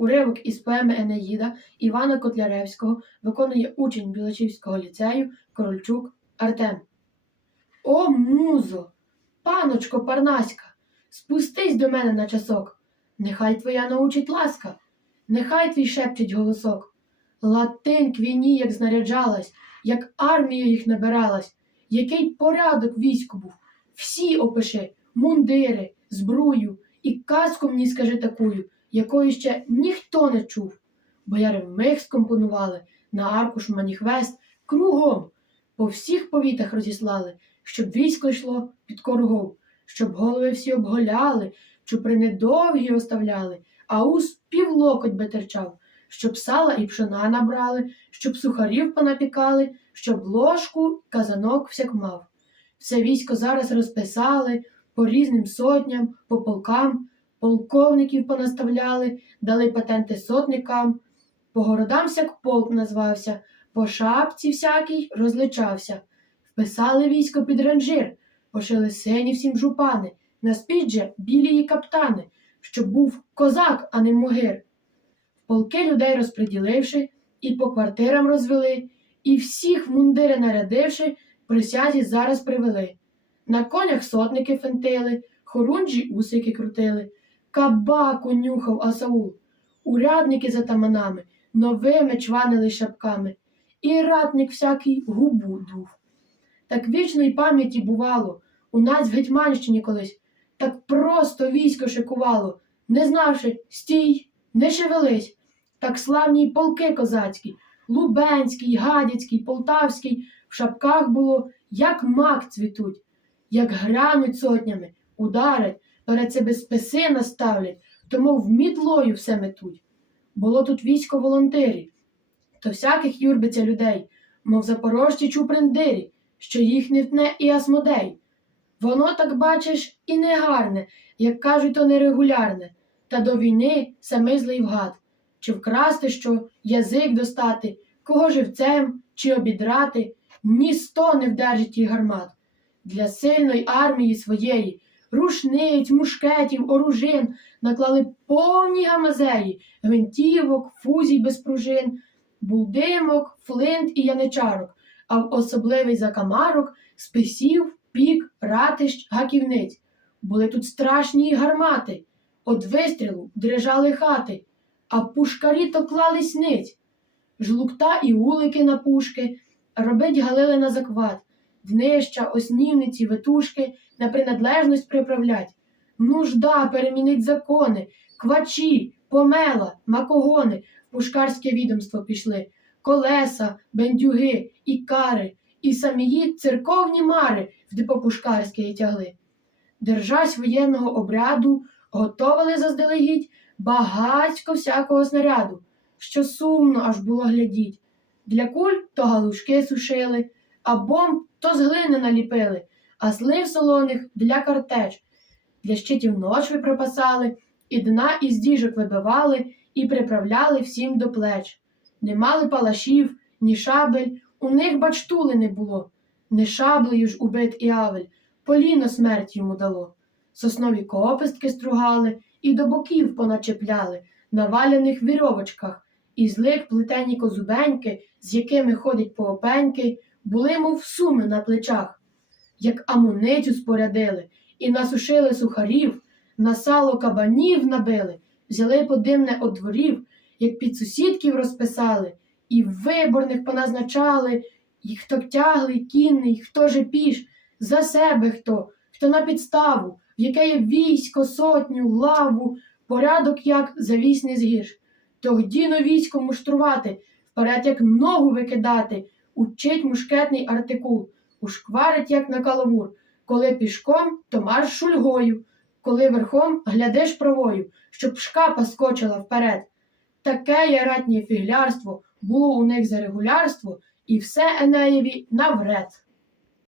Уривок із поеми Енеїда Івана Котляревського виконує учень Білачівського ліцею Корольчук Артем. О, музо, паночко Парнаська, спустись до мене на часок. Нехай твоя научить ласка, нехай твій шепчить голосок. Латин квіні, як знаряджалась, як армія їх набиралась, який порядок війську був. Всі опиши, мундири, збрую і казку мені скажи такую, якої ще ніхто не чув. Бояри вмиг скомпонували на аркуш маніхвест кругом, по всіх повітах розіслали, щоб військо йшло під коргов, щоб голови всі обголяли, чуприни довгі оставляли, а ус півлокоть би терчав, щоб сала і пшона набрали, щоб сухарів понапікали, щоб ложку, казанок всяк мав. Все військо зараз розписали по різним сотням, по полкам, полковників понаставляли, дали патенти сотникам, по городам всяк полк назвався, по шапці всякій розличався. Вписали військо під ранжир, пошили сині всім жупани, на же білі її каптани, щоб був козак, а не могир. В Полки людей розподіливши, і по квартирам розвели, і всіх в мундири нарядивши, присязі зараз привели. На конях сотники фентили, хорунжі усики крутили, кабаку нюхав Асаул, урядники за таманами, новими чванили шапками, і ратник всякий губу дув. Так вічної пам'яті бувало, у нас в Гетьманщині колись, так просто військо шикувало, не знавши стій, не шевелись, так славні полки козацькі, Лубенський, Гадяцький, Полтавський, в шапках було, як мак цвітуть, як грануть сотнями, ударять, списи наставлять, тому в мітлою все метуть. Було тут військо волонтерів, то всяких юрбиться людей, мов запорожці чуприндирі, що їх не втне і асмодей. Воно, так бачиш, і не гарне, як кажуть, то нерегулярне, та до війни самий злий вгад. Чи вкрасти що, язик достати, кого живцем, чи обідрати, ні сто не вдержить їх гармат. Для сильної армії своєї, рушниць, мушкетів, оружин наклали повні гамазеї, гвинтівок, фузій без пружин, булдимок, флинт і яничарок, а в особливий закамарок списів, пік, ратищ, гаківниць. Були тут страшні гармати. От вистрілу дрижали хати, а пушкарі то клались ниць. Жлукта і улики на пушки, робить галили на закват, днища, оснівниці, ветушки на принадлежність приправлять. Нужда перемінить закони, квачі, помела, макогони в пушкарське відомство пішли, колеса, бендюги, і кари, і самії церковні мари в депо пушкарське тягли. Держась воєнного обряду, готовили заздалегідь багатько всякого снаряду, що сумно аж було глядіть. Для куль то галушки сушили, а бомб то з глини наліпили, а слив солоних для картеч. Для щитів ночви припасали, і дна із діжок вибивали і приправляли всім до плеч. Не мали палашів, ні шабель, у них бачтули не було. Не шаблею ж убит і авель, поліно смерть йому дало. Соснові копистки стругали і до боків поначепляли на валяних вірьовочках, і злих плетені козубеньки, з якими ходять поопеньки, були, мов суми на плечах. Як амуницю спорядили, і насушили сухарів, на сало кабанів набили, взяли подимне од дворів, як під сусідків розписали, і виборних поназначали, і хто тягли кінний, хто же піш, за себе хто, хто на підставу, в яке є військо, сотню, лаву, порядок як завісний згірш. Тогдіно військо муштрувати, вперед як ногу викидати, учить мушкетний артикул, ушкварить, як на каламур. Коли пішком, то марш шульгою, коли верхом глядиш правою, щоб шкапа скочила вперед. Таке є ратнє фіглярство було у них за регулярство, і все Енеєві навред.